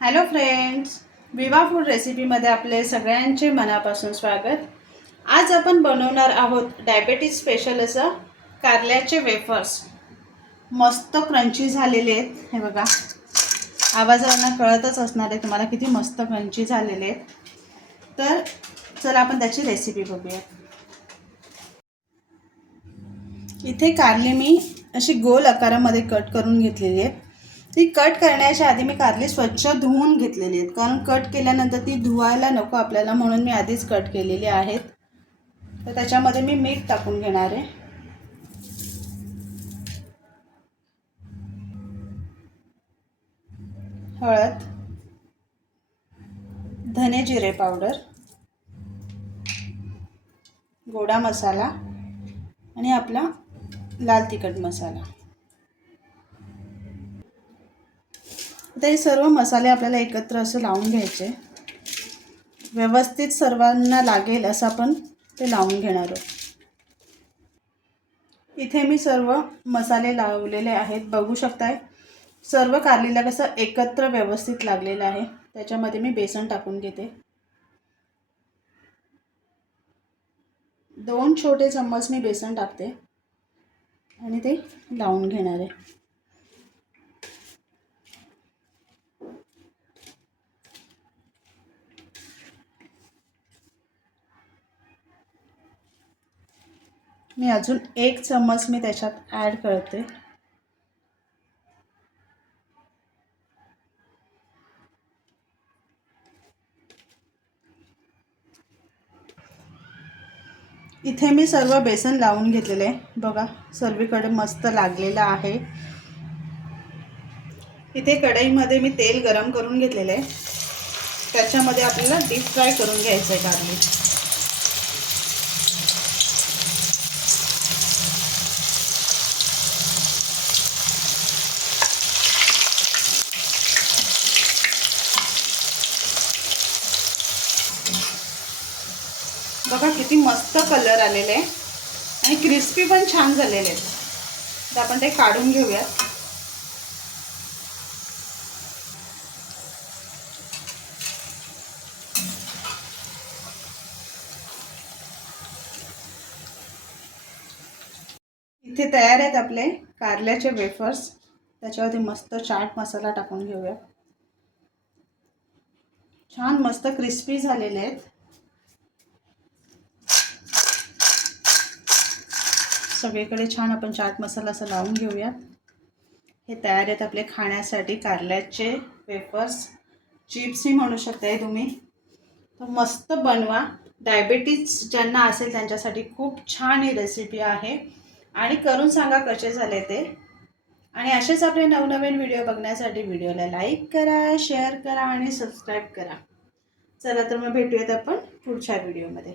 Hello friends Viva food रेसिपीमध्ये आपले सगळ्यांचे मनापासून स्वागत. आज आपण बनवणार आहोत डायबेटीज स्पेशल असं कारल्याचे वेफर्स मस्त क्रंची झालेले आहेत. हे बघा. आवाजावरनं कळतच असणार आहे तुम्हाला किती मस्त क्रंची झालेले आहेत. तर चला आपण त्याची रेसिपी बघूया. इथे कारली मी अशी गोल आकारामध्ये कट करून घेतलेली आहे ती कट करण्याच्या आधी मी कारली स्वच्छ धुवून घेतलेली आहेत. कारण कट केल्यानंतर ती धुवायला नको आपल्याला म्हणून मी आधीच कट केलेली आहेत. तर त्याच्यामध्ये मी मीठ टाकून घेणार आहे. हळद धने जिरे पावडर गोडा मसाला आणि आपला लाल तिखट मसाला. आता हे सर्व मसाले आपल्याला एकत्र असं लावून घ्यायचे. व्यवस्थित सर्वांना लागेल असं आपण ते लावून घेणार आहोत. इथे मी सर्व मसाले लावलेले आहेत. बघू शकताय सर्व कारलीला कसं एकत्र व्यवस्थित लागलेलं आहे. त्याच्यामध्ये मी बेसन टाकून घेते. दोन छोटे चम्मच मी बेसन टाकते आणि ते लावून घेणार आहे. मी अजून एक चम्मच मी त्याच्यात ॲड करते. इथे मी सर्व बेसन लावून घेतलेलं आहे. बघा सर्वीकडे मस्त लागलेलं आहे. इथे कढईमध्ये मी तेल गरम करून घेतलेलं आहे. त्याच्यामध्ये आपल्याला डीप फ्राय करून घ्यायचं आहे कारली बघा किती मस्त कलर आलेले आहे. आणि क्रिस्पी पण छान झालेले आहेत. तर आपण ते काढून घेऊयात. इथे तयार आहेत आपले कारल्याचे वेफर्स त्याच्यावरती मस्त चाट मसाला टाकून घेऊया छान मस्त क्रिस्पी झालेले आहेत. सगळीकडे छान आपण चाट मसाला असं लावून घेऊया हे तयार आहेत आपले खाण्यासाठी कारल्याचे वेफर्स. चिप्सही म्हणू शकताय तुम्ही. तर मस्त बनवा. डायबेटीज ज्यांना असेल त्यांच्यासाठी खूप छान ही रेसिपी आहे. आणि करून सांगा कसे झाले ते. आणि असेच आपले नवनवीन व्हिडिओ बघण्यासाठी व्हिडिओला लाईक करा शेअर करा आणि सबस्क्राईब करा. चला तर मग भेटूयात आपण पुढच्या व्हिडिओमध्ये